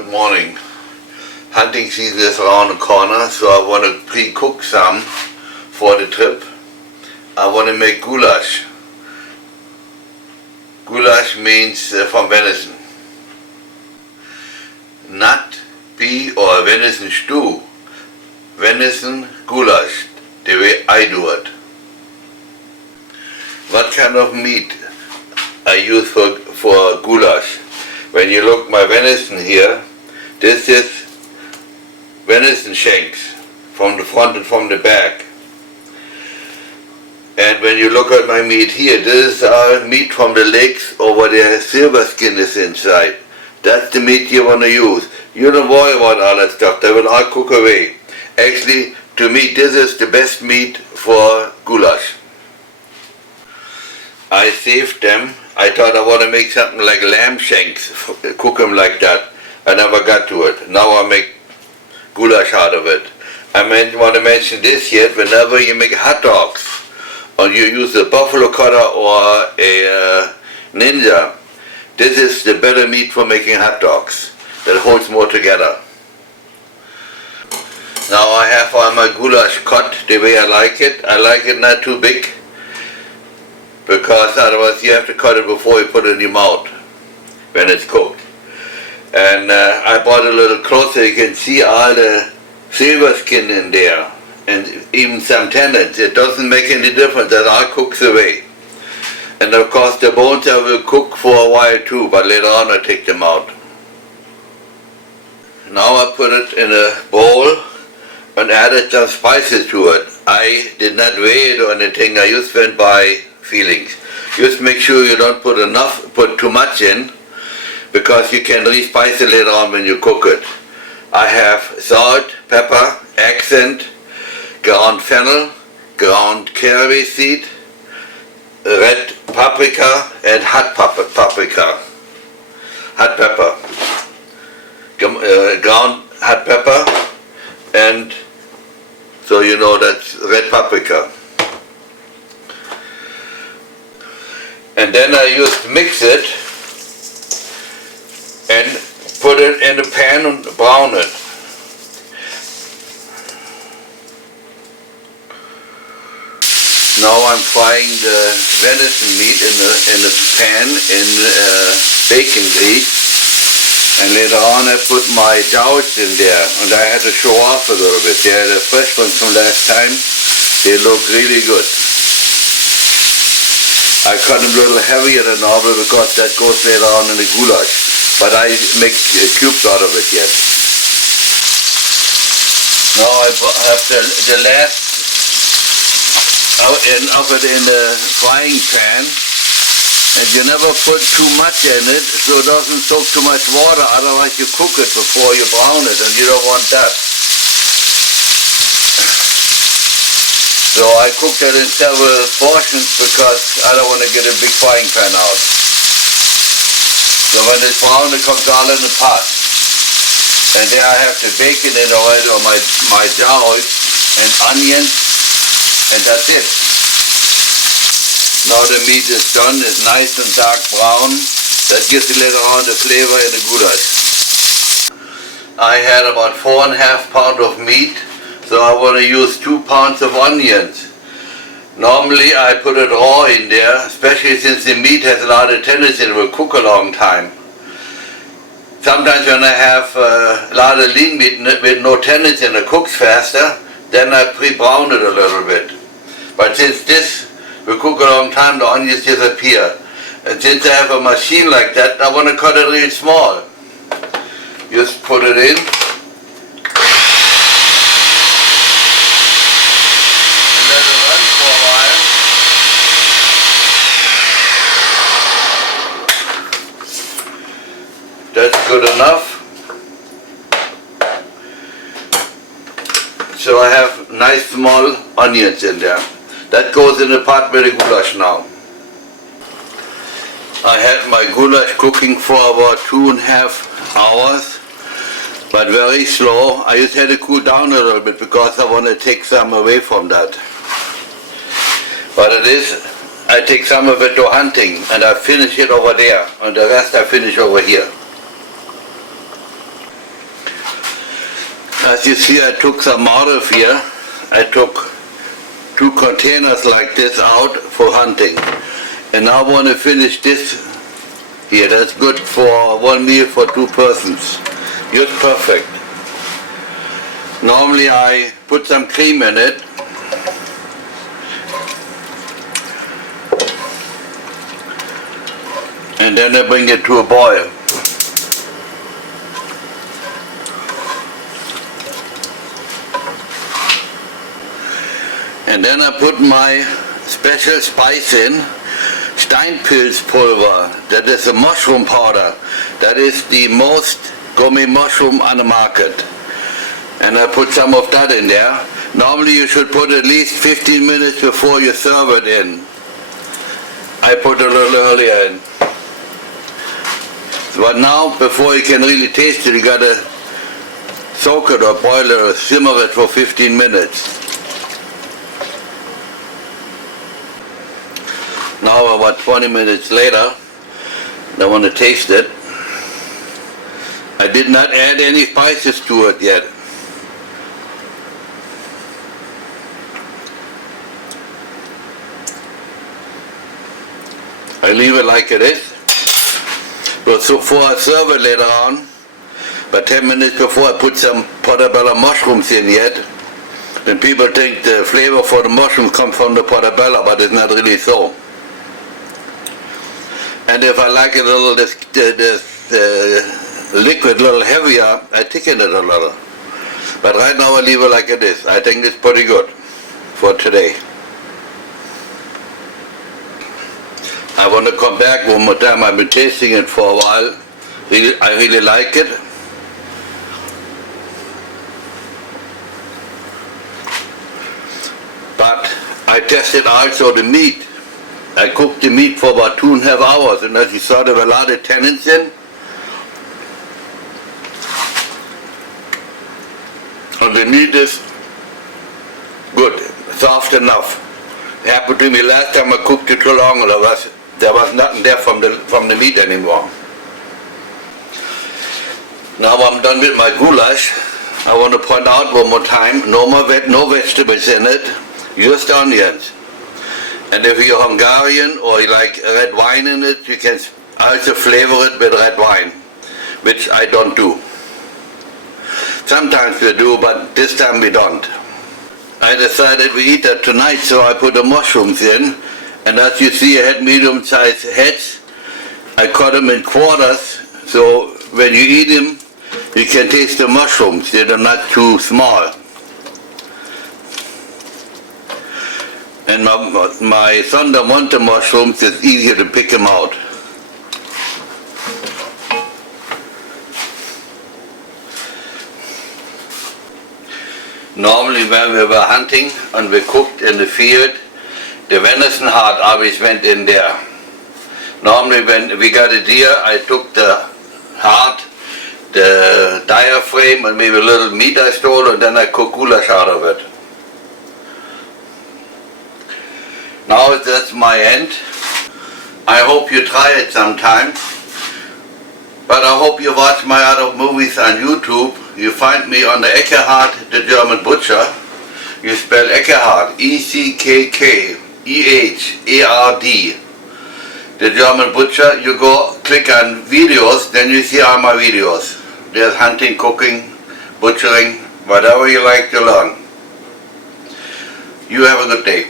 Good morning. Hunting season is around the corner, so I want to pre-cook some for the trip. I want to make goulash. Goulash means from venison. Not pea or venison stew. Venison goulash, the way I do it. What kind of meat I use for goulash? When you look my venison here, this is venison shanks from the front and from the back. And when you look at my meat here, this is meat from the legs over the silver skin is inside. That's the meat you want to use. You don't worry about all that stuff, that will all cook away. Actually, to me, this is the best meat for goulash. I saved them. I thought I want to make something like lamb shanks, cook them like that. I never got to it. Now I make goulash out of it. I want to mention this yet, whenever you make hot dogs, or you use a buffalo cutter or a ninja, this is the better meat for making hot dogs. That holds more together. Now I have all my goulash cut the way I like it. I like it not too big, because otherwise you have to cut it before you put it in your mouth when it's cooked. And I bought a little cloth so you can see all the silver skin in there and even some tendons. It doesn't make any difference, that all cooks away. And of course the bones I will cook for a while too, but later on I take them out. Now I put it in a bowl and added some spices to it. I did not weigh it or anything, I just went by feelings. Just make sure you don't put too much in, because you can re-spice it later on when you cook it. I have salt, pepper, accent, ground fennel, ground caraway seed, red paprika and hot paprika. Hot pepper. Ground hot pepper, and so you know that's red paprika. And then I just mix it and put it in the pan and brown it. Now I'm frying the venison meat in the pan in bacon grease, and later on I put my jowls in there, and I had to show off a little bit. They're the fresh ones from last time. They look really good. I cut them a little heavier than normal because that goes later on in the goulash. But I make cubes out of it yet. Now I have the last of it in the frying pan. And you never put too much in it so it doesn't soak too much water, otherwise you cook it before you brown it, and you don't want that. So I cook that in several portions because I don't want to get a big frying pan out. So when it's brown, it comes all in the pot. And there I have the bacon in oil, or my jowls and onions, and that's it. Now the meat is done, it's nice and dark brown. That gives it later on the flavor in the goulash. I had about 4.5 pounds of meat. So I want to use 2 pounds of onions. Normally I put it raw in there, especially since the meat has a lot of tendons and it will cook a long time. Sometimes when I have a lot of lean meat with no tendons and it cooks faster, then I pre-brown it a little bit. But since this will cook a long time, the onions disappear. And since I have a machine like that, I want to cut it really small. Just put it in. That's good enough. So I have nice small onions in there. That goes in the pot with the goulash now. I had my goulash cooking for about 2.5 hours, but very slow. I just had to cool down a little bit because I want to take some away from that. But it is, I take some of it to hunting and I finish it over there, and the rest I finish over here. As you see, I took some out of here. I took 2 containers like this out for hunting. And now I want to finish this here. That's good for 1 meal for 2 persons. Just perfect. Normally I put some cream in it. And then I bring it to a boil. And then I put my special spice in, Steinpilzpulver. That is a mushroom powder. That is the most gourmet mushroom on the market. And I put some of that in there. Normally you should put at least 15 minutes before you serve it in. I put a little earlier in. But now, before you can really taste it, you gotta soak it or boil it or simmer it for 15 minutes. Now about 20 minutes later, I want to taste it. I did not add any spices to it yet. I leave it like it is. But so before I serve it later on, but 10 minutes before I put some portobello mushrooms in yet, then people think the flavor for the mushrooms comes from the portobello, but it's not really so. And if I like it a little, this liquid a little heavier, I thicken it a little. But right now I leave it like it is. I think it's pretty good for today. I want to come back one more time. I've been tasting it for a while. I really like it. But I tested also the meat. I cooked the meat for about 2.5 hours, and as you saw, there were a lot of tannins in. And the meat is good, soft enough. It happened to me last time I cooked it too long, there was nothing there from the meat anymore. Now I'm done with my goulash. I want to point out one more time, no vegetables in it, just onions. And if you're Hungarian or you like red wine in it, you can also flavor it with red wine, which I don't do. Sometimes we do, but this time we don't. I decided we eat that tonight, so I put the mushrooms in. And as you see, I had medium-sized heads. I cut them in quarters, so when you eat them, you can taste the mushrooms. They're not too small. And my son that wants the mushrooms, it's easier to pick them out. Normally when we were hunting and we cooked in the field, the venison heart always went in there. Normally when we got a deer, I took the heart, the diaphragm, and maybe a little meat I stole, and then I cooked goulash out of it. Now that's my end. I hope you try it sometime. But I hope you watch my other movies on YouTube. You find me on the Eckkehard, the German butcher. You spell Eckkehard, E-C-K-K-E-H-A-R-D. The German butcher, you go click on videos, then you see all my videos. There's hunting, cooking, butchering, whatever you like to learn. You have a good day.